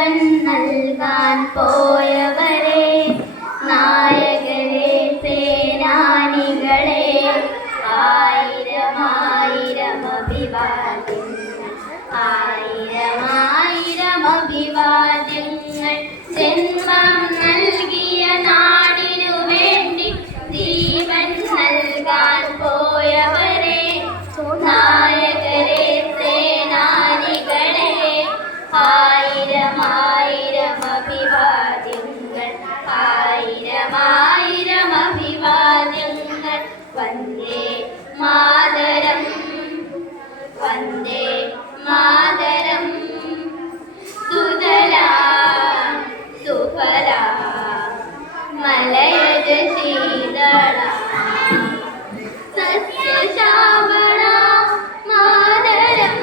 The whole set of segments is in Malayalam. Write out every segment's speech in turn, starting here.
ജീവൻ നൽകാൻ പോയവരെ, നായകരെ, സേനാനികളെ, ആയിരം ആയിരം അഭിവാദ്യങ്ങൾ, ആയിരം ആയിരം അഭിവാദ്യങ്ങൾ. ജന്മം നൽകിയ നാടിനു വേണ്ടി ജീവൻ നൽകാൻ പോയവരെ, നായകരെ, സേനാനികളെ, ആയിരം ആയിരം അഭിവാദ്യങ്ങൾ, ആയിരം ആയിരം അഭിവാദ്യങ്ങൾ. വന്ദേ മാതരം, വന്ദേ മാതരം. സുജലാം സുഫലാം മലയജ ശീതളാം, സസ്യശ്യാമളാം മാതരം.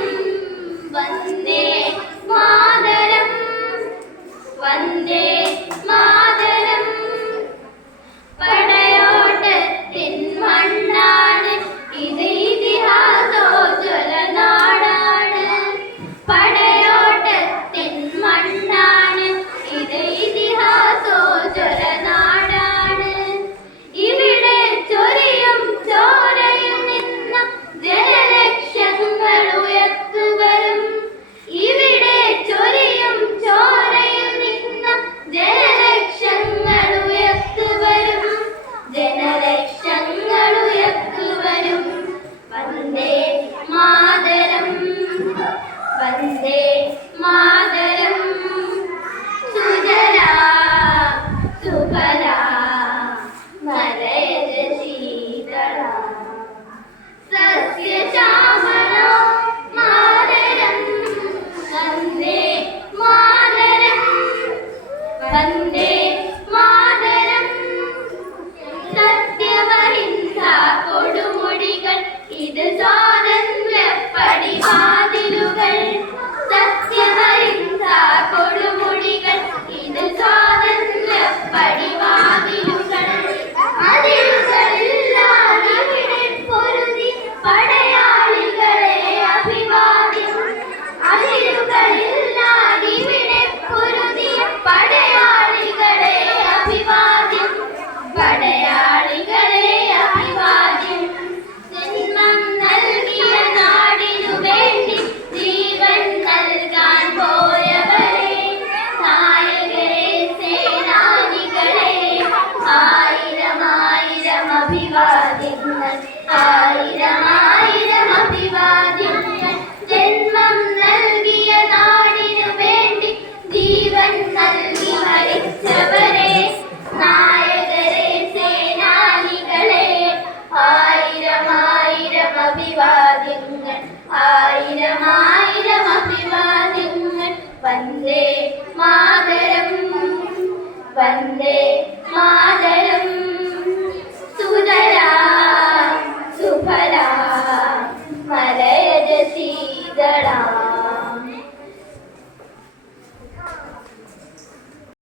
വന്ദേ മാതരം, വന്ദേ മാതരം. പടയോട്ടത്തിൻ മണ്ണാണ് ഇത്, ഇതിഹാസോജ്വല നാടാണ്. പടയോട്ടത്തിൻ മണ്ണാണ് ഇത്, ഇതിഹാസോജ്വല നാടാണ്. ഇവിടെ ചൊരിയും ചോരയിൽ നിന്ന ജനലക്ഷങ്ങൾ ഉയർത്തുവരും. ഇവിടെ ചൊരിയും ചോരയിൽ നിന്ന ജനലക്ഷങ്ങൾ ഉയർത്തുവരും, ജനലക്ഷങ്ങൾ ഉയർത്തുവരും. വന്ദേ മാതരം, വന്ദേ മാതരം. സുജലാം സുഫലാം മലയജ ശീതളാം, സസ്യശ്യാമളാം മാതരം. വന്ദേ മാതരം, വന്ദേ മാതരം. സത്യമഹിംസ കൊടുമുടികൾ ഇത് സ്വാതന്ത്ര്യ പടിവാതിലുകൾ. സത്യമഹിംസ കൊടുമുടികൾ ഇത് സ്വാതന്ത്ര്യ പടിവാതിലുകൾ. അതിരുകളില്ലാതിവിടെ പൊരുതി പടയാളികളെ അഭിവാദ്യം. അതിരുകളില്ലാതിവിടെ പൊരുതിയ പടയാളികളെ അഭിവാദ്യം, പടയാളികളെ അഭിവാദ്യം. ജന്മം നൽകിയ നാടിനു വേണ്ടി ജീവൻ നൽകാൻ പോയവരെ, നായകരെ, സേനാനികളെ, ആയിരം ആയിരം അഭിവാദ്യങ്ങൾ, ആയിരം ആയിരം അഭിവാദ്യങ്ങൾ. ജന്മം നൽകിയ നാടിനു വേണ്ടി ജീവൻ നൽകി മരിച്ചവരെ, നായകരെ, സേനാനികളെ, ആയിരം ആയിരം അഭിവാദ്യങ്ങൾ, ആയിരം ആയിരം അഭിവാദ്യങ്ങൾ. വന്ദേ മാതരം, വന്ദേ മാതരം. സുതരാം